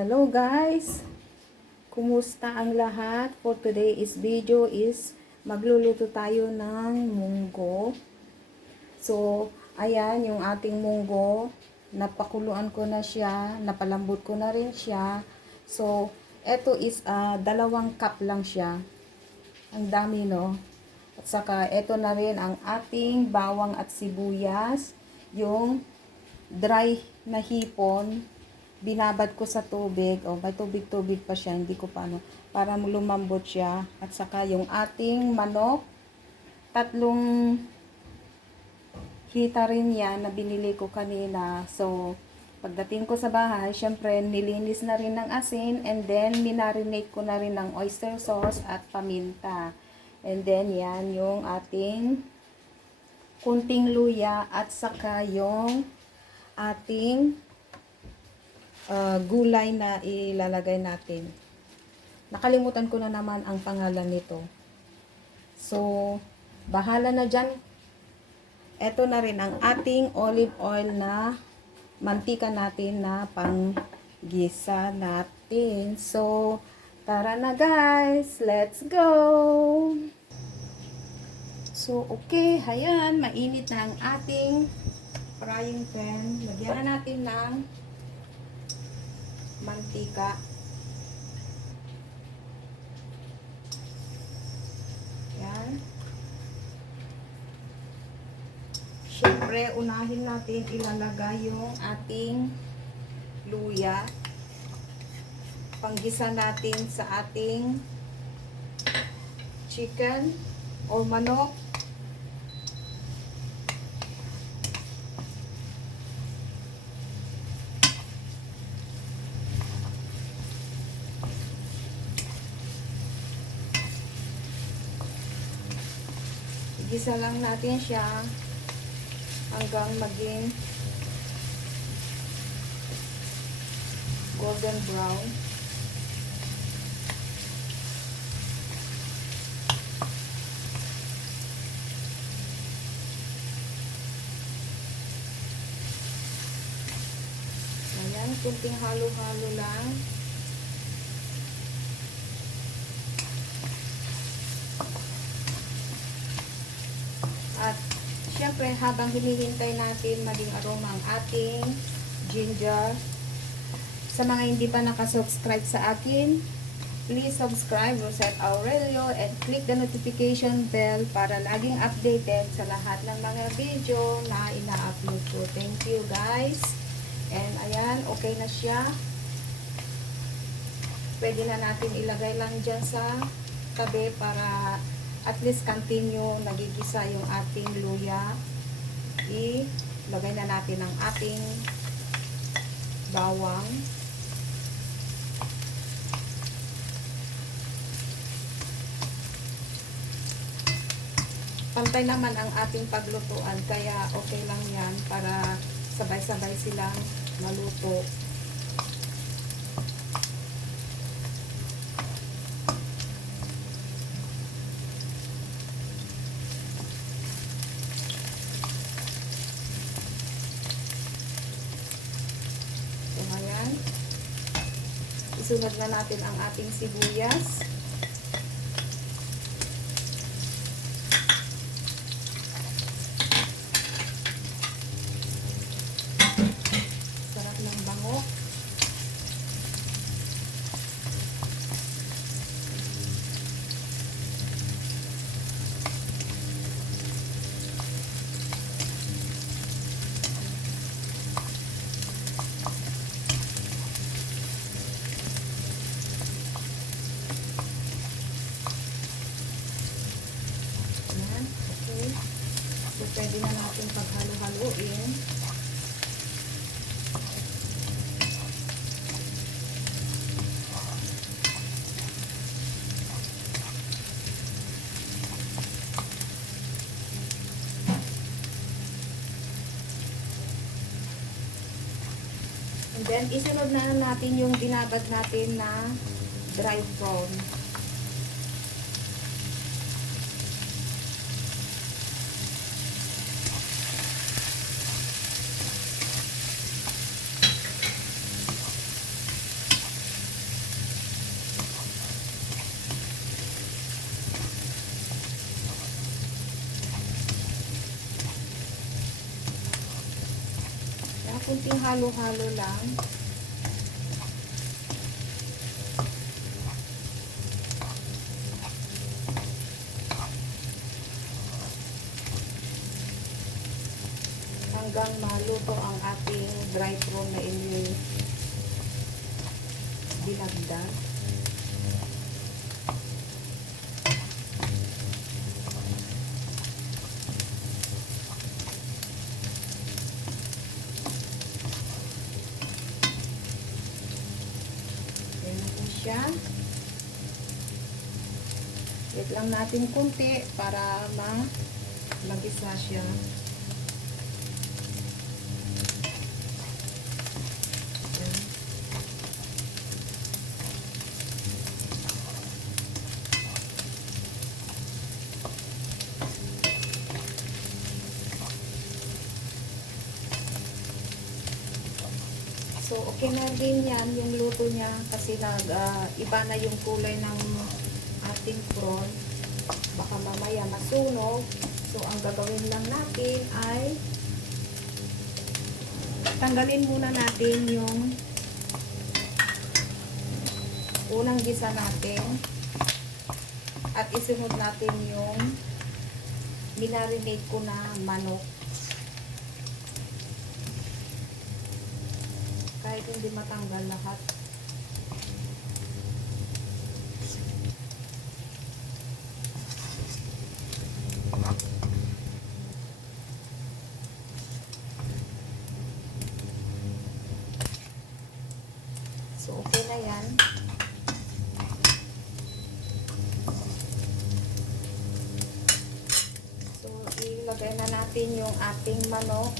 Hello guys! Kumusta ang lahat? For today video is magluluto tayo ng munggo. So, ayan yung ating munggo. Napakuluan ko na siya, napalambot ko na rin siya. So, eto is 2 cup lang siya. Ang dami, no? At saka eto na rin ang ating bawang at sibuyas, yung dry na hipon. Binabad ko sa tubig, may tubig-tubig pa siya, hindi ko paano, para lumambot siya. At saka yung ating manok, 3 hita rin yan na binili ko kanina. So, pagdating ko sa bahay, syempre nilinis na rin ng asin, and then minarinate ko na rin ng oyster sauce at paminta. And then yan yung ating kunting luya, at saka yung ating gulay na ilalagay natin. Nakalimutan ko na naman ang pangalan nito. So, bahala na dyan. Ito na rin ang ating olive oil na mantika natin na panggisa natin. So, tara na guys! Let's go! So, okay. Ayan, mainit na ang ating frying pan. Lagyan na natin ng mantika. Yan. Siyempre, unahin natin ilalagay yung ating luya. Panggisa natin sa ating chicken o manok. Igisa lang natin siya hanggang maging golden brown. Ayan, kunting halo-halo lang. At syempre, habang hinihintay natin maging aroma ang ating ginger, sa mga hindi pa nakasubscribe sa akin, please subscribe, Rosette Aurelio, and click the notification bell para laging updated sa lahat ng mga video na ina-upload ko. Thank you guys. And ayan, okay na siya. Pwede na natin ilagay lang dyan sa tabi para at least continue nagigisa yung ating luya. Ilagay na natin ang ating bawang. Pantay naman ang ating paglutuan, kaya okay lang yan para sabay-sabay silang maluto. Isunod na natin ang ating sibuyas. Sarap ng bango. So, pwede na natin paghalo-haloin. And then, isunod na natin yung binabad natin na dry prawn. kunting halo-halo lang. Hanggang maluto ang ating dry prawn na binagdag. Yan na po siya. Wait lang natin kunti para mag-isa siya. So, okay na din yan, yung luto niya, kasi iba na yung kulay ng ating prawn. Baka mamaya masunog. So, ang gagawin lang natin ay tanggalin muna natin yung unang gisa natin at isunod natin yung minarinate ko na manok. Kahit hindi matanggal lahat. So, okay na yan. So, ilagay na natin yung ating manok.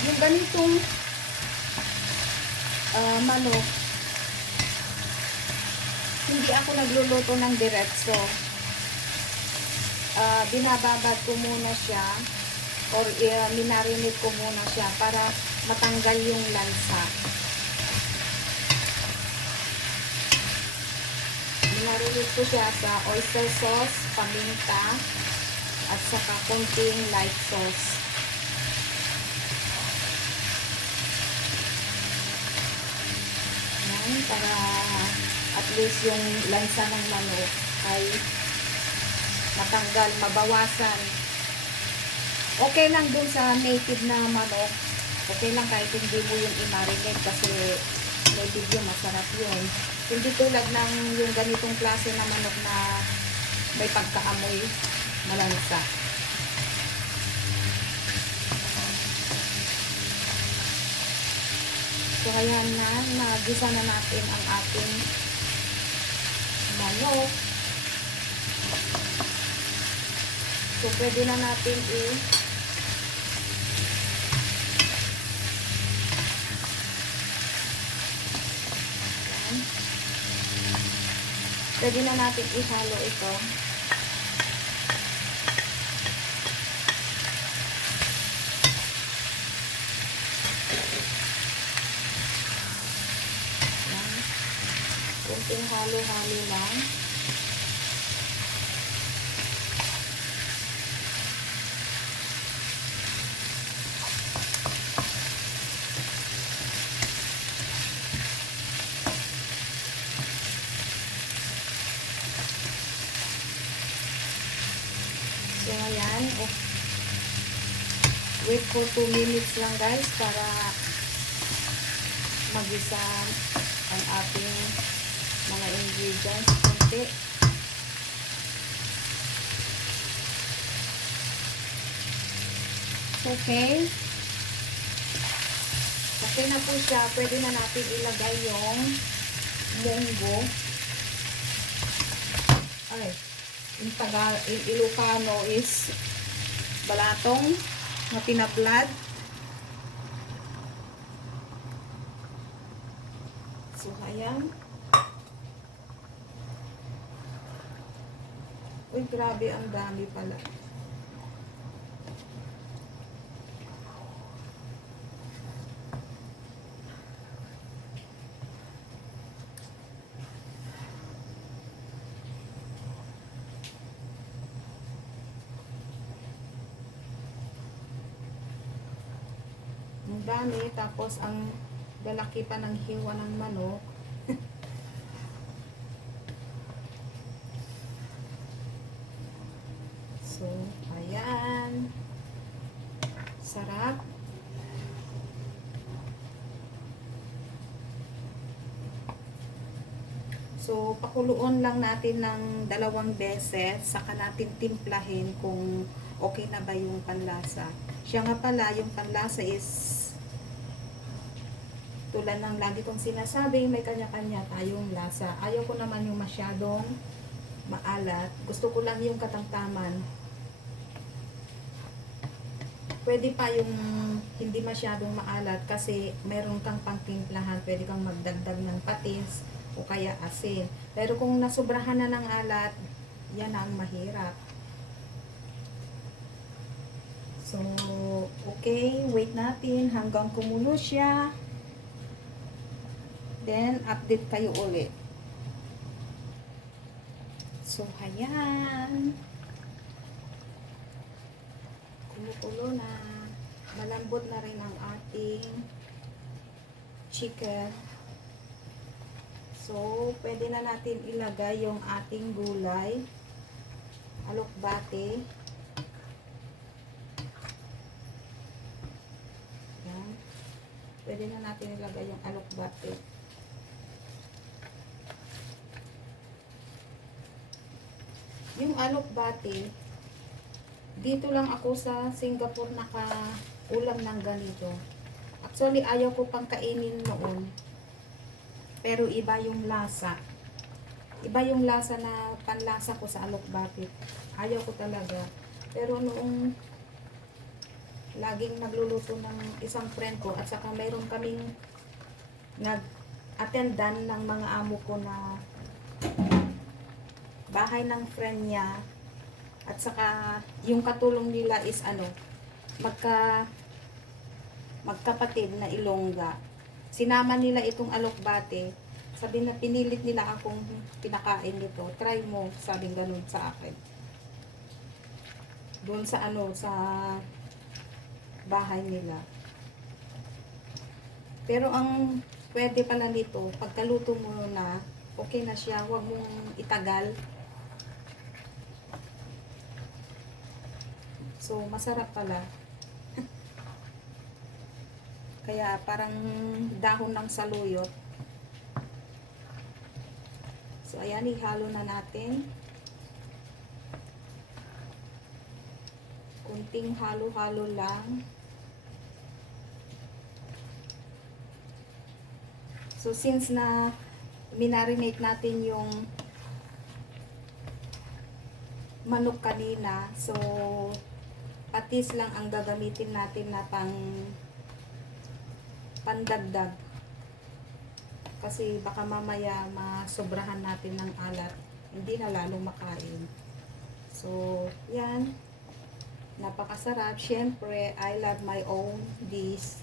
Yung ganitong manok, hindi ako nagluluto ng diretso. Binababad ko muna siya or minarinate ko muna siya para matanggal yung lansa. Minarinate ko siya sa oyster sauce, paminta, at saka konting light sauce. Para at least yung lansa ng manok ay matanggal, mabawasan. Okay lang dun sa native na manok. Okay lang kahit hindi mo yung i-marinate kasi native yun, masarap yun. Hindi tulad ng yung ganitong klase na manok na may pagkaamoy malansa. So, ayan na, nagisa na natin ang ating manok. So, pwede na natin pwede na natin ihalo ito. Kunting halo-halo lang. So, ayan. Wait for 2 minutes lang guys para mag-isa ang ating mga ingredients. Kunti. Okay. Okay na po siya. Pwede na natin ilagay yung munggo. Ay, in Ilocano is balatong na tinablad. So, ayan. Uy, grabe, ang dami pala. Ang dami, tapos ang lalaki pa ng hiwa ng manok. So, ayan. Sarap. So, pakuluan lang natin ng 2 beses, saka natin timplahin kung okay na ba yung panlasa. Siya nga pala, yung panlasa is tulad ng lagi kong sinasabi, may kanya-kanya tayong lasa. Ayaw ko naman yung masyadong maalat. Gusto ko lang yung katamtaman. Pwede pa yung hindi masyadong maalat kasi meron kang pangtimplahan. Pwede kang magdagdag ng patis o kaya asin. Pero kung nasobrahan na ng alat, yan ang mahirap. So, okay. Wait natin hanggang kumulo siya. Then, update kayo ulit. So, ayan. Kumukulo na. Malambot na rin ang ating chicken. So, pwede na natin ilagay yung ating gulay. Alokbate. Ayan. Pwede na natin ilagay yung alokbate. Yung alokbate, dito lang ako sa Singapore naka-ulam ng ganito. Actually, ayaw ko pang kainin noon. Pero iba yung lasa. Iba yung lasa na panlasa ko sa alokbate. Ayaw ko talaga. Pero noong laging nagluluto ng isang friend ko at saka mayroon kaming nag-attendan ng mga amo ko na bahay ng friend niya at saka yung katulong nila is magkapatid na Ilongga. Sinama nila itong alokbate. Sabi na pinilit nila akong pinakain nito. Try mo, sabing ganun sa akin. Doon sa sa bahay nila. Pero ang pwede pala nito, pagkaluto mo na, okay na siya, huwag mong itagal. So, masarap pala. Kaya, parang dahon ng saluyot. So, ayan, ihalo na natin. Kunting halo-halo lang. So, since na minarinate natin yung manok kanina, so, patis lang ang gagamitin natin na pandagdag. Kasi baka mamaya masobrahan natin ng alat. Hindi na lalong makain. So, yan. Napakasarap. Siyempre, I love my own dish.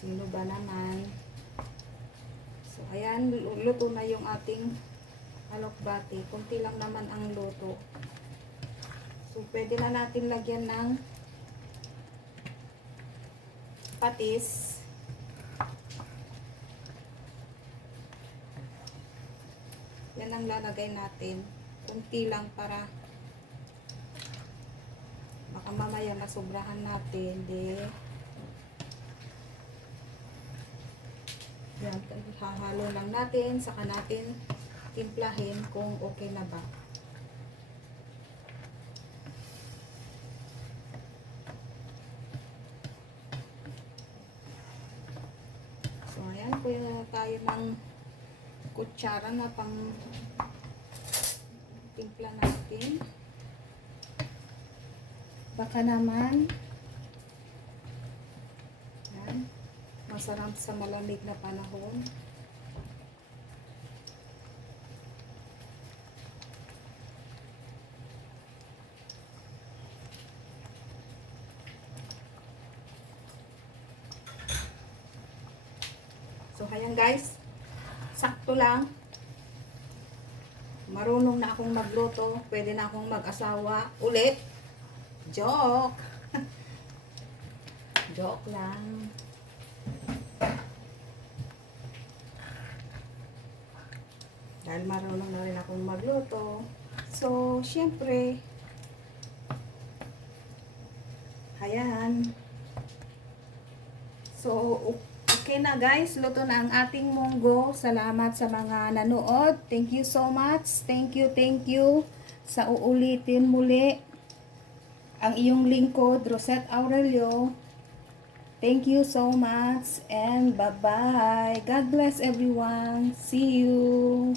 Sino ba naman? So, ayan. Luto na yung ating alokbate. Kunti lang naman ang luto. So, pwede na natin lagyan ng patis. Yan ang lalagay natin. Kunti lang para baka mamaya masobrahan natin. Yan, hahalo lang natin. Saka natin timplahin kung okay na ba. So, ayan. Kuya na tayo ng kutsara na pang timpla natin. Baka naman yan, masarap sa malamig na panahon. So, ayan guys. Sakto lang. Marunong na akong magluto. Pwede na akong mag-asawa. Ulit. Joke. Joke lang. Dahil marunong na rin akong magluto. So, syempre, ayan. So, okay na guys, luto na ang ating munggo. Salamat sa mga nanood. Thank you so much. Thank you sa uulitin muli. Ang iyong lingkod, Rosette Aurelio. Thank you so much and bye-bye. God bless everyone. See you.